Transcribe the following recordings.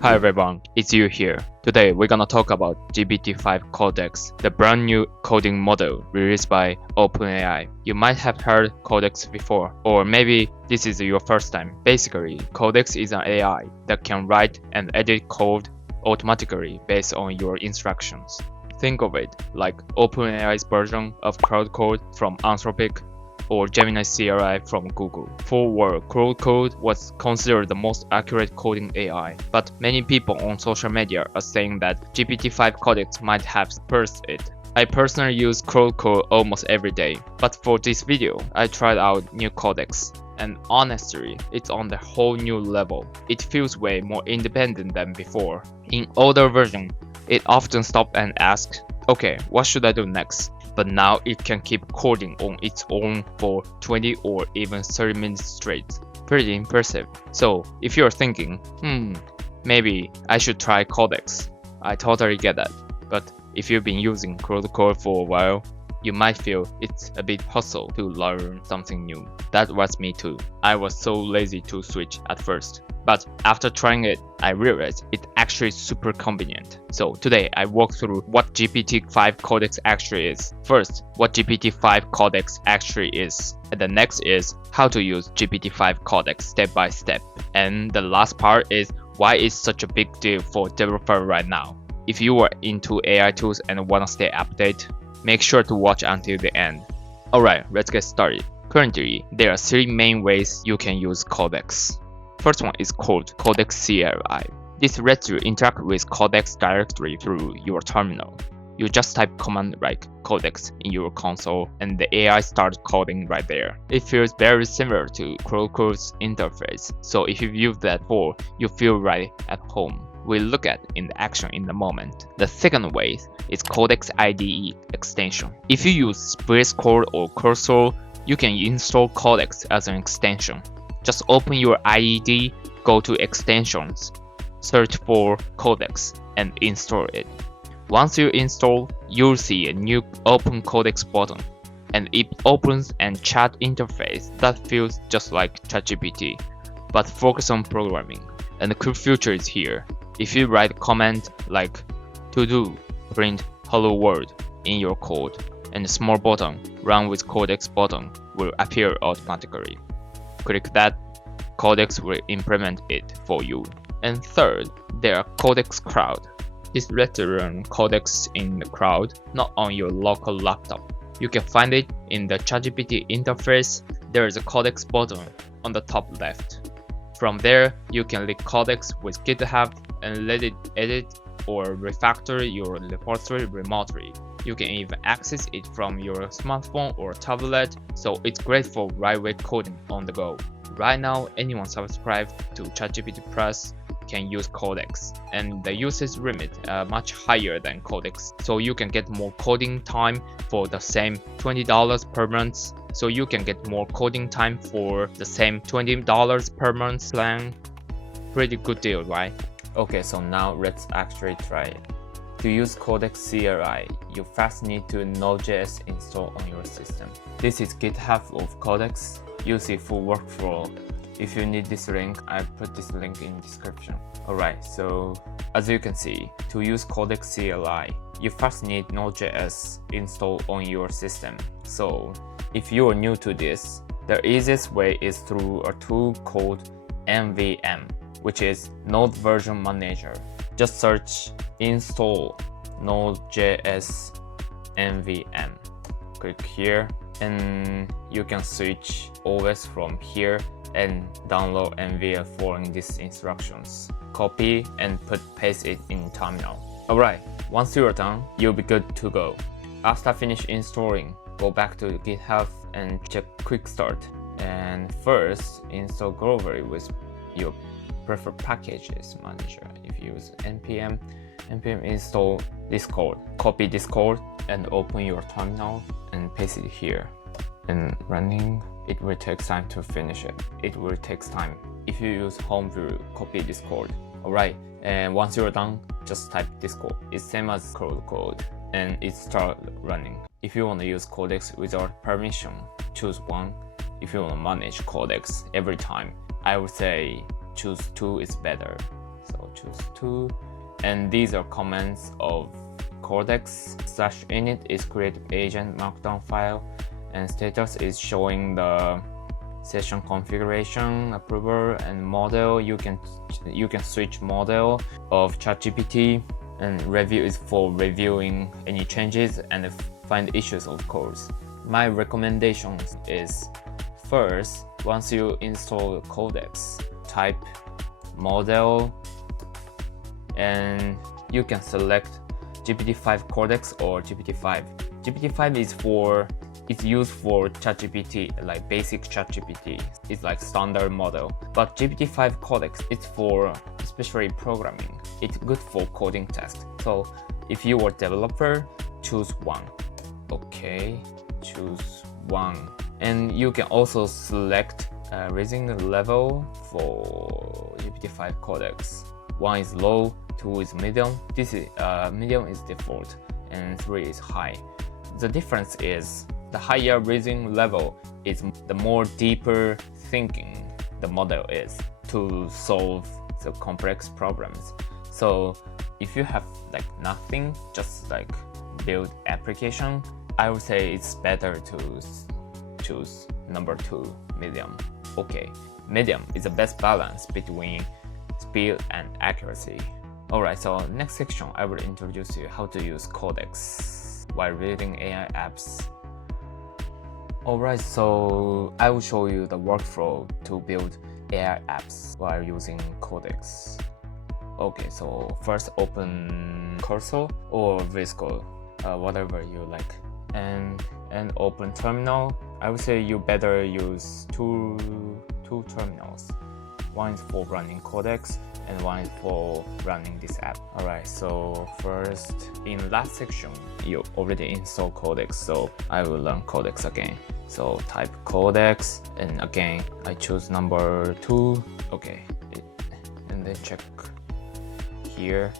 Hi everyone, it's you here. Today we're gonna talk about GPT-5 Codex, the brand new coding model released by OpenAI. You might have heard Codex before, or maybe this is your first time. Basically, Codex is an AI that can write and edit code automatically based on your instructions. Think of it like OpenAI's version of Cloud Code from Anthropic or Gemini CLI from Google. For a while, Cloud Code was considered the most accurate coding AI, but many people on social media are saying that GPT-5 Codex might have surpassed it. I personally use Cloud Code almost every day, but for this video, I tried out new Codex. And honestly, it's on the whole new level. It feels way more independent than before. In older version, it often stopped and asked, okay, what should I do next? But now it can keep coding on its own for 20 or even 30 minutes straight. Pretty impressive. So if you're thinking, maybe I should try Codex, I totally get that. But if you've been using Cloud Code for a while, you might feel it's a bit hustle to learn something new. That was me too. I was so lazy to switch at first. But after trying it, I realized it's actually super convenient. So today I walk through what GPT-5 Codex actually is. First, what GPT-5 Codex actually is. And the next is how to use GPT-5 Codex step by step. And the last part is why it's such a big deal for developers right now. If you are into AI tools and want to stay updated, make sure to watch until the end. Alright, let's get started. Currently, there are 3 main ways you can use Codex. First one is called Codex CLI. This lets you interact with Codex directly through your terminal. You just type command like Codex in your console and the AI starts coding right there. It feels very similar to Cloud Code's interface, so if you've used that before, you feel right at home. We'll look at in the action in a moment. The second way is Codex IDE extension. If you use VS Code or Cursor, you can install Codex as an extension. Just open your IDE, go to Extensions, search for Codex, and install it. Once you install, you'll see a new Open Codex button, and it opens a chat interface that feels just like ChatGPT, but focus on programming. And the cool feature is here. If you write a comment like to do, print hello world in your code, and a small button, run with Codex button, will appear automatically. Click that, Codex will implement it for you. And third, there are Codex Cloud. This lets you run Codex in the cloud, not on your local laptop. You can find it in the ChatGPT interface. There is a Codex button on the top left. From there, you can link Codex with GitHub and let it edit or refactor your repository remotely. You can even access it from your smartphone or tablet, so it's great for lightweight coding on the go. Right now, anyone subscribed to ChatGPT Plus can use Codex, and the usage limit much higher than Codex, so you can get more coding time for the same $20 per month. So you can get more coding time for the same $20 per month plan. Pretty good deal, right? Okay, so now let's actually try it. To use Codex CLI, you first need to Node.js install on your system. This is GitHub of Codex. You see full workflow. If you need this link, I put this link in description. Alright, so as you can see, to use Codex CLI, you first need Node.js installed on your system. So if you are new to this, the easiest way is through a tool called NVM, which is Node Version Manager. Just search install Node.js NVM. Click here and you can switch OS from here and download NVM following these instructions. Copy and paste it in terminal. Alright, once you are done, you'll be good to go. After finish installing, go back to GitHub and check Quick Start. And first, install globally with your preferred packages manager. If you use npm install Discord. Copy Discord and open your terminal and paste it here. And running, it will take time to finish it. It will take time. If you use Homebrew, copy Discord. Alright, and once you're done, just type Discord. It's same as Cloud Code and it starts running. If you want to use Codex without permission, choose one. If you want to manage Codex every time, I would say choose 2 is better. So choose 2, and these are commands of Codex. /init is create agent markdown file, and status is showing the session configuration, approval, and model. You can switch model of ChatGPT, and review is for reviewing any changes and find issues, of course. My recommendation is, first, once you install Codex, type model, and you can select GPT-5 Codex or GPT-5. GPT-5 it's used for ChatGPT, like basic ChatGPT. It's like standard model. But GPT-5 Codex, it's for especially programming. It's good for coding test. So if you are developer, choose one. Okay, choose one. And you can also select raising level for GPT-5 Codex. 1 is low, 2 is medium. This is medium is default, and 3 is high. The difference is the higher raising level is the more deeper thinking the model is to solve the complex problems. So if you have like nothing, just like build application, I would say it's better to choose number 2, medium. Okay, medium is the best balance between speed and accuracy. Alright, so next section I will introduce you how to use Codex while building AI apps. Alright, so I will show you the workflow to build AI apps while using Codex. Okay, so first open Cursor or VS Code, whatever you like, and open terminal. I would say you better use two terminals. One is for running Codex and one is for running this app. Alright, so first, in last section, you already installed Codex, so I will learn Codex again. So type Codex, and again, I choose number 2. Okay, and then check here.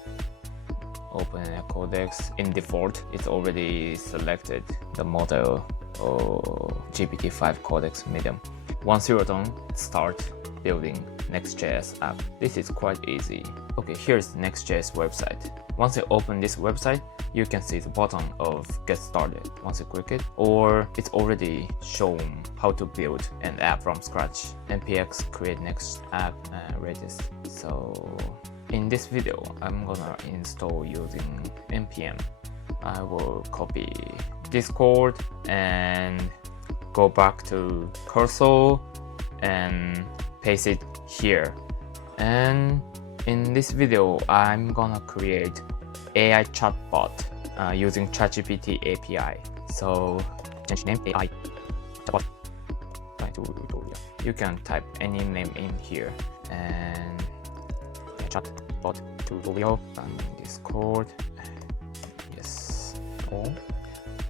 OpenAI Codex. In default, it's already selected the model or GPT-5 Codex medium. Once you're done, start building Next.js app. This is quite easy. Okay, here's Next.js website. Once you open this website, you can see the button of Get Started. Once you click it, or it's already shown how to build an app from scratch. npx create next app Redis. So in this video, I'm gonna install using npm. I will copy Discord and go back to Cursor and paste it here. And in this video, I'm gonna create AI chatbot using ChatGPT API. So change name AI chatbot. You can type any name in here, and chatbot tutorial on Discord. Yes.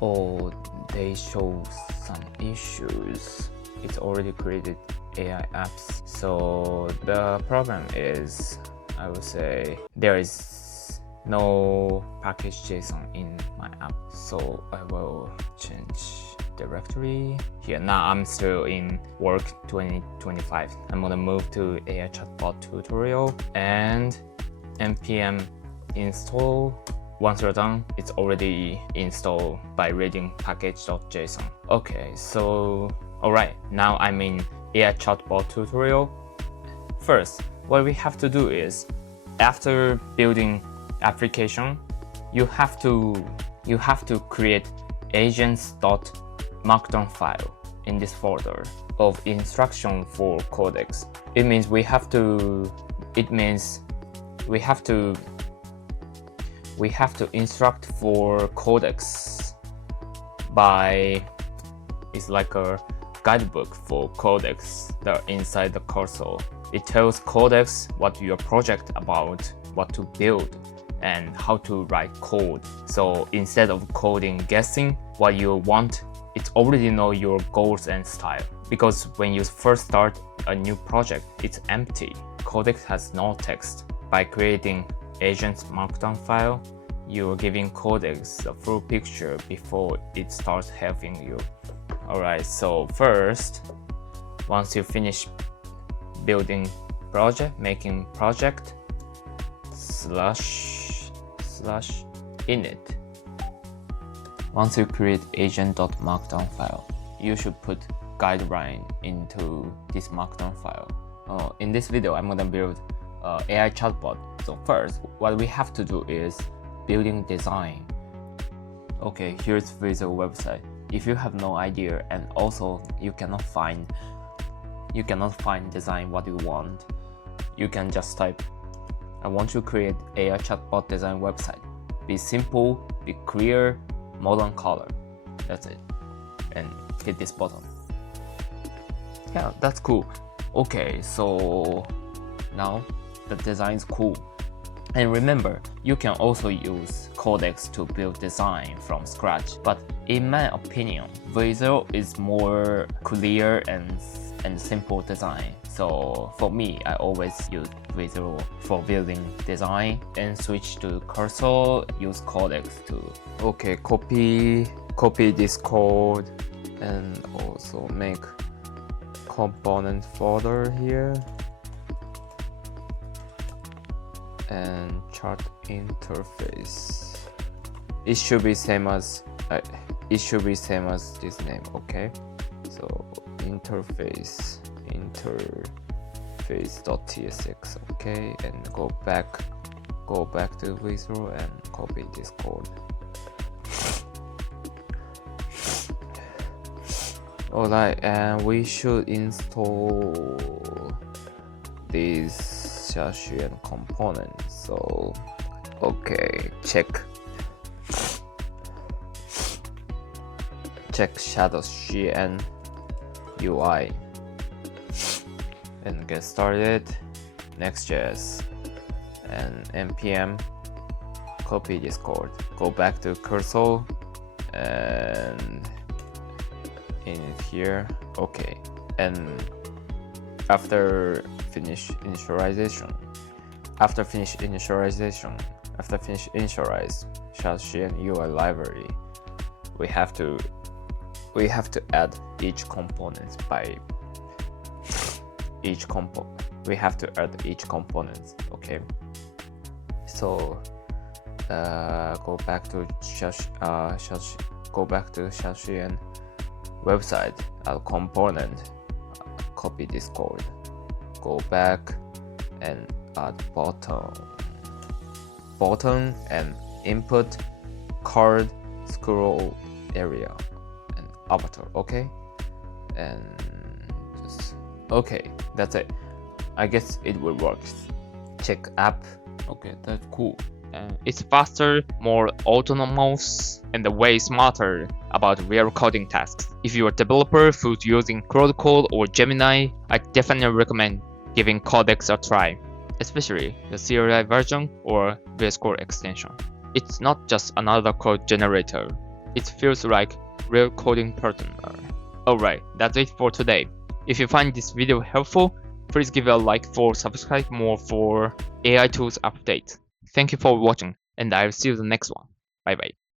Oh, they show some issues. It's already created AI apps. So the problem is, I would say, there is no package JSON in my app. So I will change directory here. Now I'm still in work 2025. I'm gonna move to AI chatbot tutorial and npm install. Once you're done, it's already installed by reading package.json. Okay, so alright, now I'm in AI chatbot tutorial. First, what we have to do is, after building application, you have to create agents.markdown file in this folder of instruction for Codex. It means we have to instruct for Codex by, it's like a guidebook for Codex that inside the Cursor. It tells Codex what your project about, what to build, and how to write code. So instead of coding guessing what you want, it already know your goals and style. Because when you first start a new project, it's empty. Codex has no text. By creating agents markdown file, you're giving Codex a full picture before it starts helping you. Alright, so first, once you finish building project, making project, /init. Once you create agent.markdown file, you should put guideline into this markdown file. In this video, I'm gonna build AI chatbot. So first, what we have to do is building design. Okay, here's Visual website. If you have no idea and also you cannot find design what you want, you can just type, I want to create AI chatbot design website. Be simple, be clear, modern color. That's it. And hit this button. Yeah, that's cool. Okay, so now the design is cool. And remember, you can also use Codex to build design from scratch. But in my opinion, Visual is more clear and simple design. So for me, I always use Visual for building design and switch to Cursor, use Codex to copy this code and also make component folder here and chart interface. It should be same as this name. Okay, so interface.tsx. Okay, and go back to Visual and copy this code. Alright, and we should install these chassis and components. So okay, check shadow and UI and get started. Next.js and npm, copy this code, go back to Cursor and in it here. Okay, and after finish initialize chassis and UI library, we have to add each component by each component. We have to add each component. Okay, so go back to chassis and website, add component, copy this code, go back and add button and input card scroll area and avatar. Okay, and just okay, that's it. I guess it will work. Check app. Okay, that's cool. It's faster, more autonomous, and way smarter about real coding tasks. If you're a developer who's using Claude Code or Gemini, I definitely recommend giving Codex a try, especially the CLI version or VS Code extension. It's not just another code generator. It feels like real coding partner. Alright, that's it for today. If you find this video helpful, please give it a like or subscribe more for AI tools updates. Thank you for watching, and I'll see you in the next one. Bye bye.